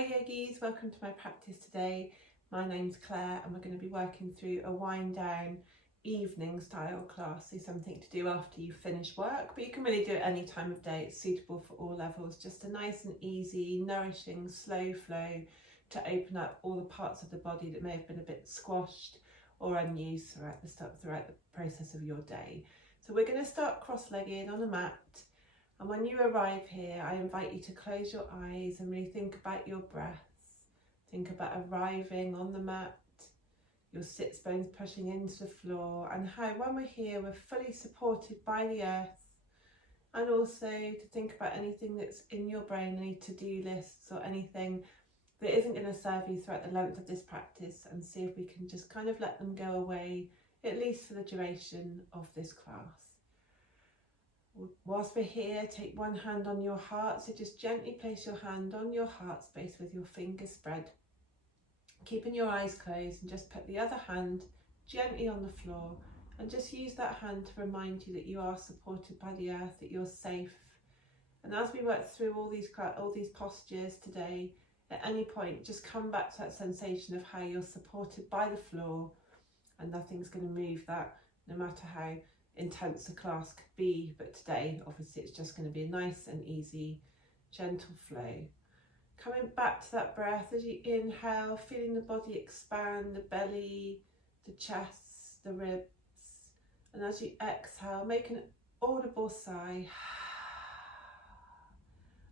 Hi yogis, welcome to my practice today. My name's Claire and we're going to be working through a wind down evening style class. So something to do after you finish work, but you can really do it any time of day. It's suitable for all levels. Just a nice and easy, nourishing, slow flow to open up all the parts of the body that may have been a bit squashed or unused throughout the process of your day. So we're going to start cross-legged on a mat. And when you arrive here, I invite you to close your eyes and really think about your breaths. Think about arriving on the mat, your sits bones pushing into the floor, and how when we're here, we're fully supported by the earth. And also to think about anything that's in your brain, any to-do lists or anything that isn't going to serve you throughout the length of this practice, and see if we can just kind of let them go away, at least for the duration of this class. Whilst we're here, take one hand on your heart, so just gently place your hand on your heart space with your fingers spread, keeping your eyes closed, and just put the other hand gently on the floor and just use that hand to remind you that you are supported by the earth, that you're safe. And as we work through all these postures today, at any point just come back to that sensation of how you're supported by the floor, and nothing's going to move that, no matter how intense the class could be. But today obviously it's just going to be a nice and easy gentle flow. Coming back to that breath as you inhale, feeling the body expand, the belly, the chest, the ribs, and as you exhale, make an audible sigh.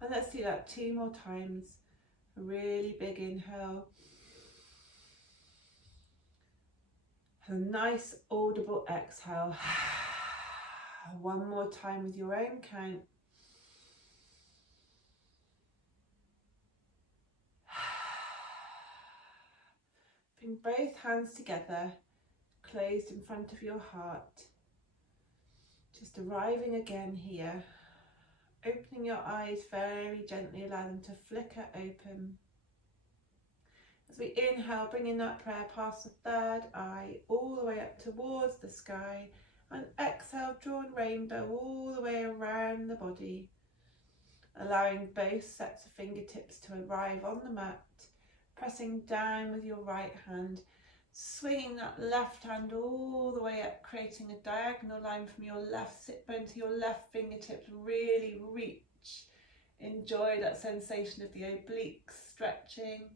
And let's do that 2 more times. A really big inhale, a nice audible exhale. 1 more time with your own count. Bring both hands together, closed in front of your heart. Just arriving again here. Opening your eyes very gently, allow them to flicker open. As we inhale, bringing that prayer past the 3rd eye, all the way up towards the sky. And exhale, drawn rainbow all the way around the body, allowing both sets of fingertips to arrive on the mat, pressing down with your right hand, swinging that left hand all the way up, creating a diagonal line from your left sit bone to your left fingertips. Really reach, enjoy that sensation of the obliques stretching,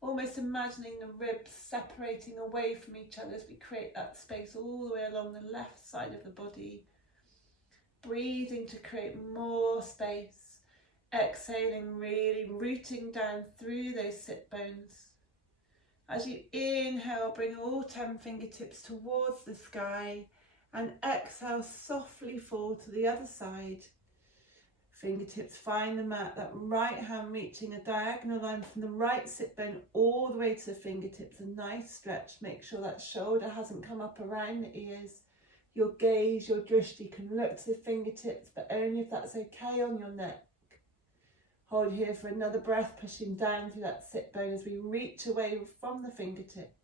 almost imagining the ribs separating away from each other as we create that space all the way along the left side of the body. Breathing to create more space. Exhaling, really rooting down through those sit bones. As you inhale, bring all 10 fingertips towards the sky, and exhale, softly fall to the other side. Fingertips find the mat, that right hand reaching a diagonal line from the right sit bone all the way to the fingertips. A nice stretch. Make sure that shoulder hasn't come up around the ears. Your gaze, your drishti can look to the fingertips, but only if that's okay on your neck. Hold here for another breath, pushing down through that sit bone as we reach away from the fingertips.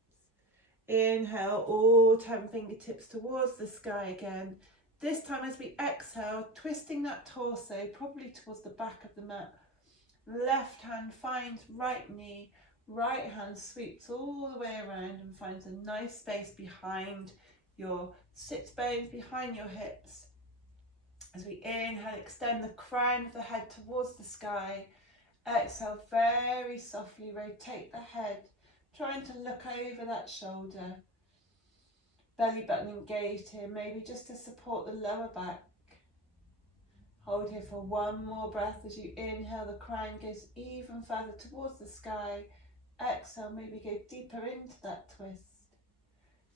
Inhale, all 10 fingertips towards the sky again. This time as we exhale, twisting that torso probably towards the back of the mat. Left hand finds right knee, right hand sweeps all the way around and finds a nice space behind your sits bones, behind your hips. As we inhale, extend the crown of the head towards the sky. Exhale, very softly rotate the head, trying to look over that shoulder. Belly button engaged here, maybe just to support the lower back. Hold here for 1 more breath as you inhale, the crown goes even further towards the sky. Exhale, maybe go deeper into that twist.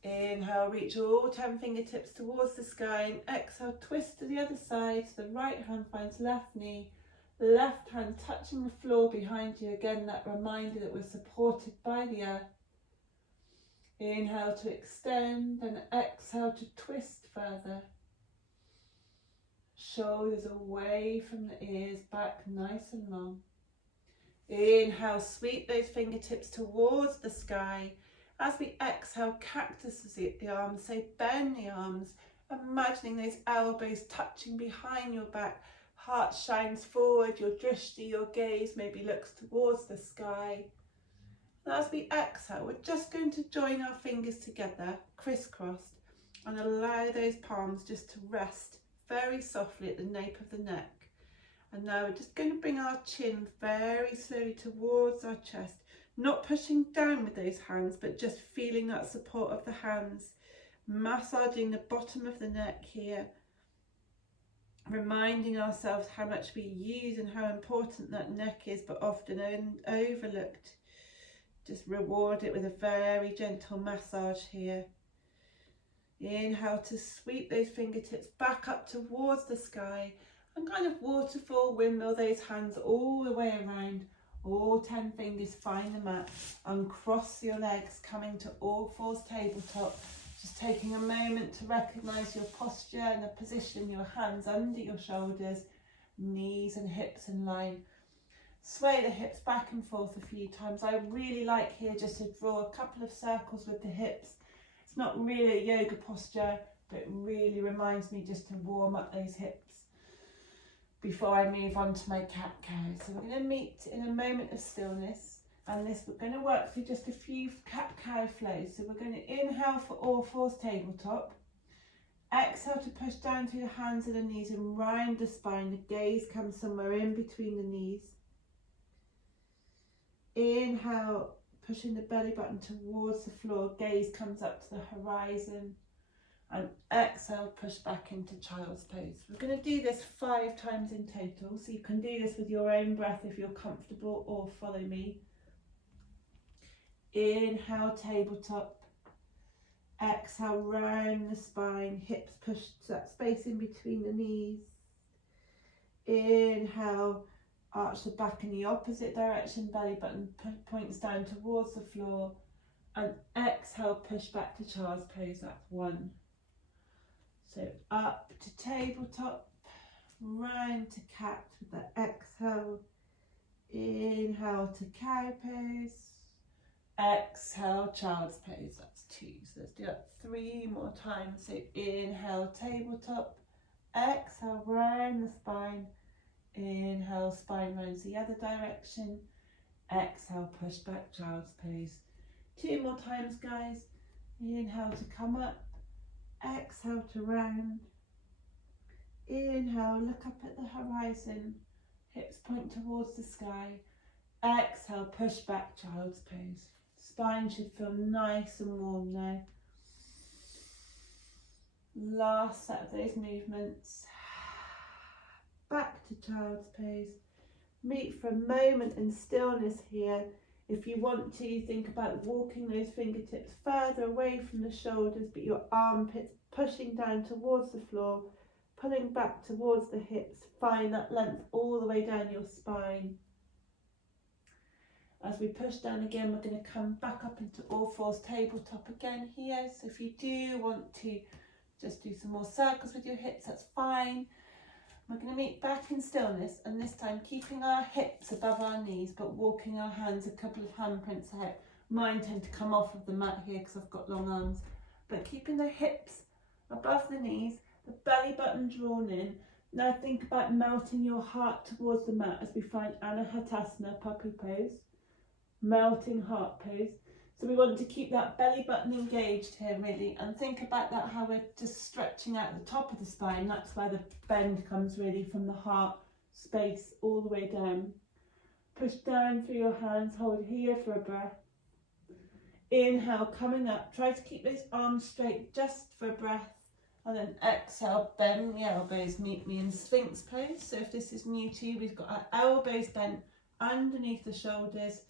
Inhale, reach all 10 fingertips towards the sky, and exhale, twist to the other side so the right hand finds left knee, left hand touching the floor behind you. Again, that reminder that we're supported by the earth. Inhale to extend and exhale to twist further. Shoulders away from the ears, back nice and long. Inhale, sweep those fingertips towards the sky. As we exhale, cactus the arms, so bend the arms, imagining those elbows touching behind your back. Heart shines forward, your drishti, your gaze maybe looks towards the sky. And as we exhale, we're just going to join our fingers together, crisscrossed, and allow those palms just to rest very softly at the nape of the neck. And now we're just going to bring our chin very slowly towards our chest, not pushing down with those hands, but just feeling that support of the hands, massaging the bottom of the neck here, reminding ourselves how much we use and how important that neck is, but often overlooked. Just reward it with a very gentle massage here. Inhale to sweep those fingertips back up towards the sky and kind of waterfall, windmill those hands all the way around. All 10 fingers find the mat. Uncross your legs, coming to all fours tabletop. Just taking a moment to recognise your posture and the position, your hands under your shoulders, knees and hips in line. Sway the hips back and forth a few times. I really like here just to draw a couple of circles with the hips. It's not really a yoga posture, but it really reminds me just to warm up those hips before I move on to my cat-cow. So we're going to meet in a moment of stillness, and this we're going to work through just a few cat-cow flows. So we're going to inhale for all fours tabletop. Exhale to push down through the hands and the knees and round the spine. The gaze comes somewhere in between the knees. Inhale, pushing the belly button towards the floor, gaze comes up to the horizon. And exhale, push back into child's pose. We're going to do this 5 times in total, so you can do this with your own breath if you're comfortable, or follow me. Inhale, tabletop. Exhale, round the spine, hips push to that space in between the knees. Inhale, arch the back in the opposite direction, belly button points down towards the floor. And exhale, push back to child's pose, that's 1. So up to tabletop, round to cat with that exhale. Inhale to cow pose. Exhale, child's pose, that's 2. So let's do that 3 more times. So inhale, tabletop. Exhale, round the spine. Inhale, spine rounds the other direction. Exhale, push back, child's pose. 2 more times, guys. Inhale to come up. Exhale to round. Inhale, look up at the horizon. Hips point towards the sky. Exhale, push back, child's pose. Spine should feel nice and warm now. Last set of those movements. Back to child's pose. Meet for a moment in stillness here. If you want to, think about walking those fingertips further away from the shoulders, but your armpits pushing down towards the floor, pulling back towards the hips. Find that length all the way down your spine. As we push down again, we're going to come back up into all fours tabletop again here. So if you do want to just do some more circles with your hips, that's fine. We're going to meet back in stillness, and this time keeping our hips above our knees, but walking our hands a couple of handprints ahead. Mine tend to come off of the mat here because I've got long arms, but keeping the hips above the knees, the belly button drawn in. Now think about melting your heart towards the mat as we find Anahatasana, puppy pose, melting heart pose. So we want to keep that belly button engaged here really, and think about that, how we're just stretching out the top of the spine. That's where the bend comes really, from the heart space all the way down. Push down through your hands, hold here for a breath. Inhale, coming up, try to keep those arms straight just for a breath. And then exhale, bend the elbows, meet me in Sphinx Pose. So if this is new to you, we've got our elbows bent underneath the shoulders.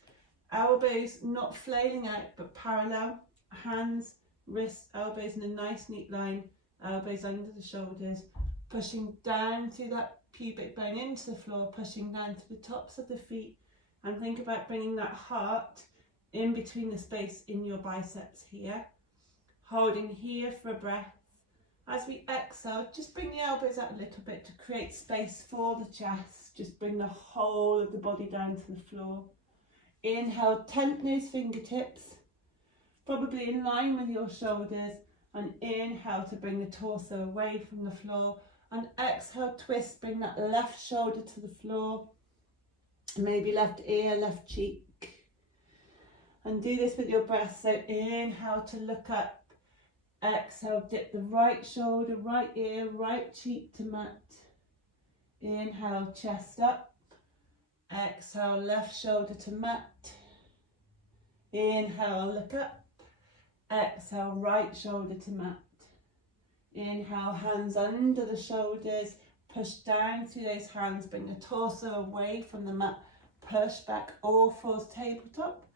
Elbows not flailing out but parallel, hands, wrists, elbows in a nice neat line, elbows under the shoulders, pushing down through that pubic bone into the floor, pushing down to the tops of the feet, and think about bringing that heart in between the space in your biceps here, holding here for a breath. As we exhale, just bring the elbows out a little bit to create space for the chest, just bring the whole of the body down to the floor. Inhale, tent those fingertips, probably in line with your shoulders, and inhale to bring the torso away from the floor And exhale, twist, bring that left shoulder to the floor. Maybe left ear, left cheek. And do this with your breath. So inhale to look up. Exhale, dip the right shoulder, right ear, right cheek to mat. Inhale, chest up. Exhale, left shoulder to mat. Inhale, look up. Exhale, right shoulder to mat. Inhale, hands under the shoulders. Push down through those hands. Bring the torso away from the mat. Push back, all fours, tabletop.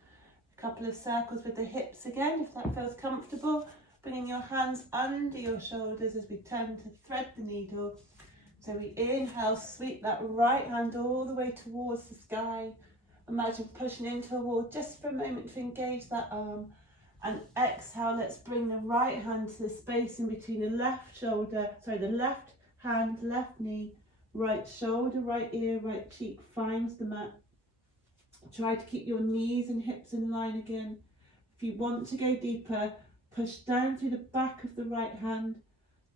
A couple of circles with the hips again, if that feels comfortable. Bringing your hands under your shoulders as we turn to thread the needle. So we inhale, sweep that right hand all the way towards the sky. Imagine pushing into a wall just for a moment to engage that arm. And exhale, let's bring the right hand to the space in between the left shoulder, the left hand, left knee, right shoulder, right ear, right cheek finds the mat. Try to keep your knees and hips in line again. If you want to go deeper, push down through the back of the right hand,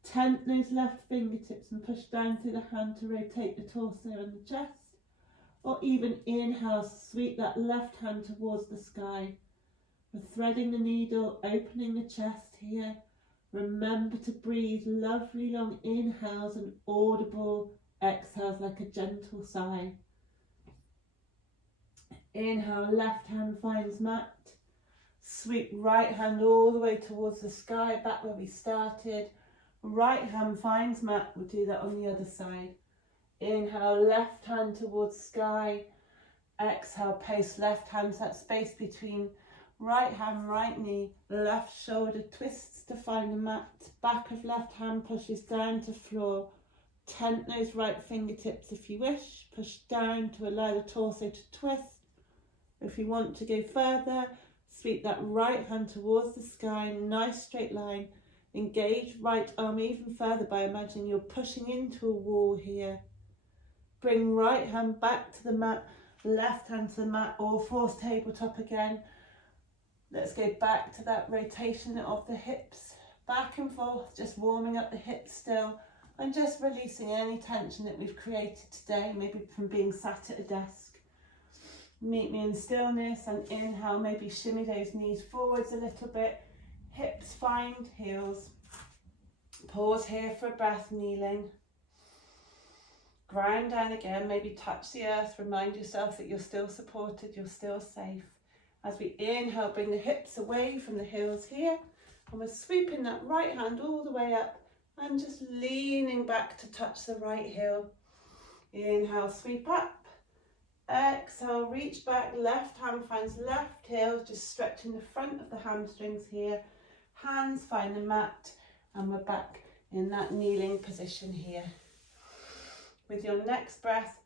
tent those left fingertips and push down through the hand to rotate the torso and the chest. Or even inhale, sweep that left hand towards the sky. We're threading the needle, opening the chest here. Remember to breathe lovely long inhales and audible exhales like a gentle sigh. Inhale, left hand finds mat. Sweep right hand all the way towards the sky, back where we started. Right hand finds mat. We'll do that on the other side. Inhale, left hand towards sky. Exhale, pace left hand, so that space between right hand, right knee, left shoulder twists to find the mat. Back of left hand pushes down to floor. Tent those right fingertips if you wish. Push down to allow the torso to twist. If you want to go further, sweep that right hand towards the sky, nice straight line. Engage right arm even further by imagining you're pushing into a wall here. Bring right hand back to the mat, left hand to the mat, all fours tabletop again. Let's go back to that rotation of the hips, back and forth, just warming up the hips still, and just releasing any tension that we've created today, maybe from being sat at a desk. Meet me in stillness, and inhale, maybe shimmy those knees forwards a little bit, hips find heels. Pause here for a breath, kneeling. Ground down again, maybe touch the earth, remind yourself that you're still supported, you're still safe. As we inhale, bring the hips away from the heels here, and we're sweeping that right hand all the way up and just leaning back to touch the right heel. Inhale, sweep up. Exhale, reach back, left hand finds left heel, just stretching the front of the hamstrings here. Hands find the mat, and we're back in that kneeling position here. With your next breath,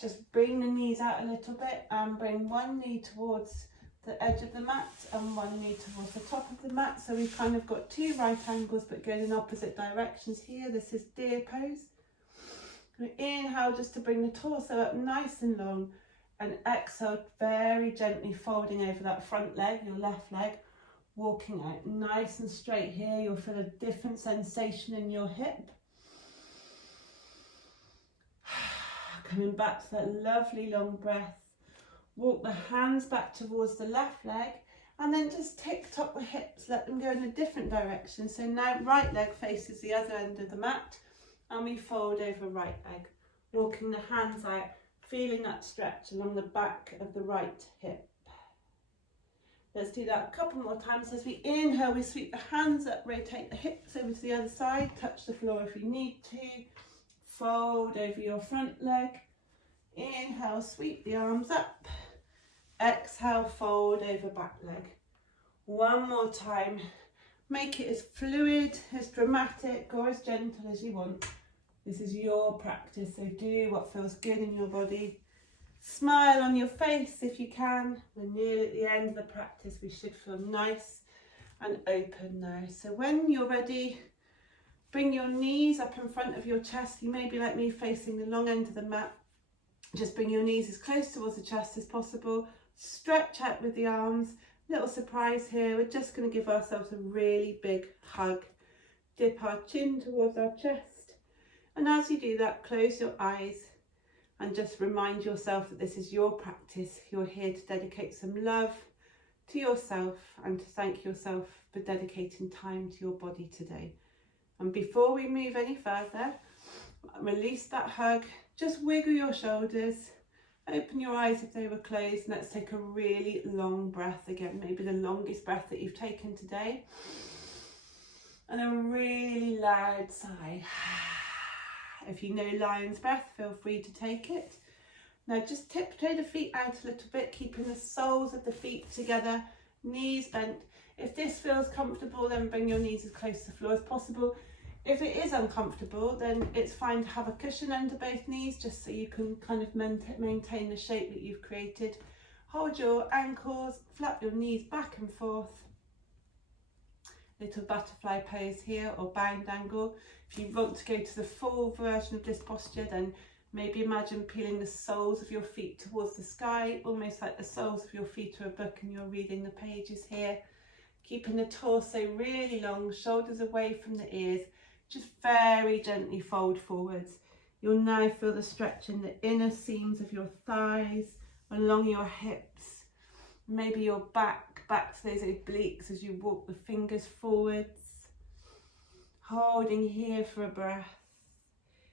just bring the knees out a little bit and bring one knee towards the edge of the mat and one knee towards the top of the mat. So we've kind of got two right angles but going in opposite directions here. This is deer pose. Inhale just to bring the torso up nice and long, and exhale very gently folding over that front leg, your left leg, walking out nice and straight here. You'll feel a different sensation in your hip. Coming back to that lovely long breath. Walk the hands back towards the left leg and then just tick-tock the hips, let them go in a different direction. So now right leg faces the other end of the mat and we fold over right leg, walking the hands out, feeling that stretch along the back of the right hip. Let's do that a couple more times. As we inhale, we sweep the hands up, rotate the hips over to the other side, touch the floor if you need to. Fold over your front leg. Inhale, sweep the arms up. Exhale, fold over back leg. One more time. Make it as fluid, as dramatic or as gentle as you want. This is your practice, so do what feels good in your body. Smile on your face if you can. We're nearly at the end of the practice. We should feel nice and open now. So when you're ready, bring your knees up in front of your chest. You may be like me, facing the long end of the mat. Just bring your knees as close towards the chest as possible. Stretch out with the arms. Little surprise here. We're just going to give ourselves a really big hug. Dip our chin towards our chest And as you do that, close your eyes and just remind yourself that this is your practice. You're here to dedicate some love to yourself and to thank yourself for dedicating time to your body today. And before we move any further, release that hug, just wiggle your shoulders, open your eyes if they were closed, and let's take a really long breath again, maybe the longest breath that you've taken today. And a really loud sigh. If you know lion's breath, feel free to take it. Now just tiptoe the feet out a little bit, keeping the soles of the feet together, knees bent. If this feels comfortable, then bring your knees as close to the floor as possible. If it is uncomfortable, then it's fine to have a cushion under both knees, just so you can kind of maintain the shape that you've created. Hold your ankles, flap your knees back and forth. Little butterfly pose here, or bound angle. If you want to go to the full version of this posture, then maybe imagine peeling the soles of your feet towards the sky, almost like the soles of your feet are a book and you're reading the pages here. Keeping the torso really long, shoulders away from the ears, just very gently fold forwards. You'll now feel the stretch in the inner seams of your thighs, along your hips, maybe your back to those obliques as you walk the fingers forwards. Holding here for a breath.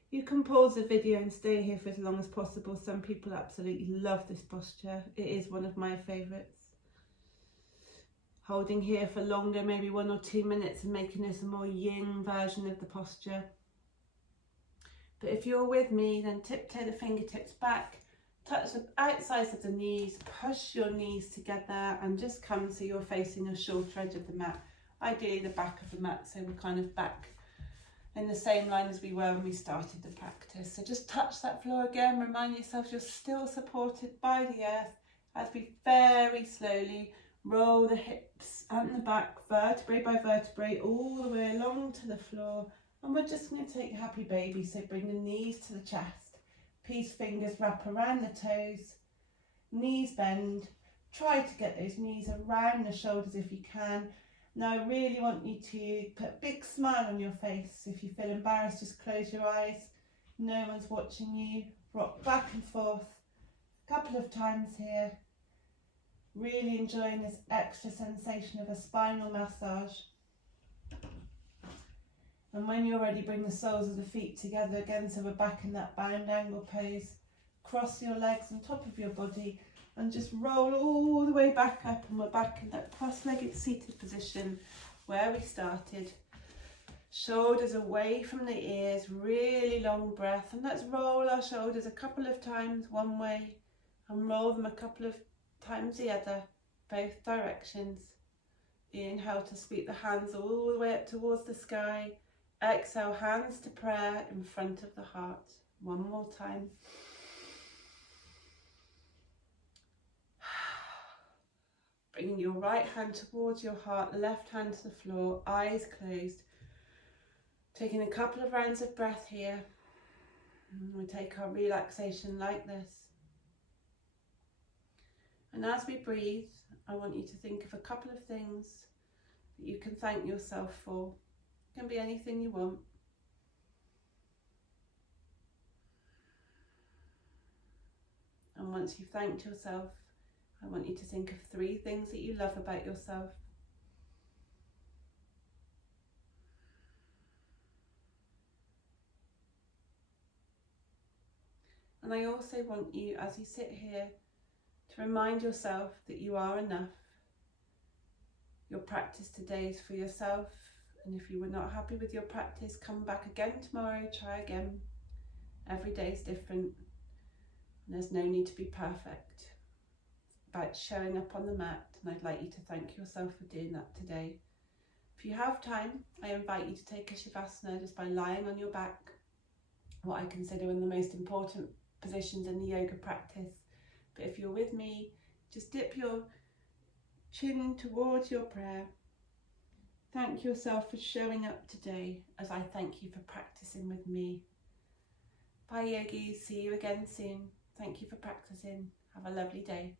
You can pause the video and stay here for as long as possible. Some people absolutely love this posture. It is one of my favourites. Holding here for longer, maybe 1 or 2 minutes, and making this a more yin version of the posture. But if you're with me, then tiptoe the fingertips back, touch the outsides of the knees, push your knees together, and just come so you're facing the shorter edge of the mat. Ideally the back of the mat, so we're kind of back in the same line as we were when we started the practice. So just touch that floor again, remind yourself you're still supported by the earth as we very slowly roll the hips and the back, vertebrae by vertebrae, all the way along to the floor. And we're just going to take happy baby, so bring the knees to the chest, peace fingers wrap around the toes, knees bend, try to get those knees around the shoulders if you can. Now I really want you to put a big smile on your face. If you feel embarrassed, just close your eyes. No one's watching you. Rock back and forth a couple of times here. Really enjoying this extra sensation of a spinal massage. And when you're ready, bring the soles of the feet together again, so we're back in that bound angle pose. Cross your legs on top of your body and just roll all the way back up, and we're back in that cross-legged seated position where we started. Shoulders away from the ears, really long breath, and let's roll our shoulders a couple of times one way and roll them a couple of times the other, both directions. Inhale to sweep the hands all the way up towards the sky. Exhale, hands to prayer in front of the heart. One more time. Bringing your right hand towards your heart, left hand to the floor, eyes closed. Taking a couple of rounds of breath here. And we take our relaxation like this. And as we breathe, I want you to think of a couple of things that you can thank yourself for. It can be anything you want. And once you've thanked yourself, I want you to think of 3 things that you love about yourself. And I also want you, as you sit here, to remind yourself that you are enough. Your practice today is for yourself, and if you were not happy with your practice, come back again tomorrow, try again. Every day is different, and there's no need to be perfect. About showing up on the mat, and I'd like you to thank yourself for doing that today. If you have time, I invite you to take a Shavasana just by lying on your back, what I consider one of the most important positions in the yoga practice. But if you're with me, just dip your chin towards your prayer. Thank yourself for showing up today, as I thank you for practicing with me. Bye yogis, see you again soon. Thank you for practicing. Have a lovely day.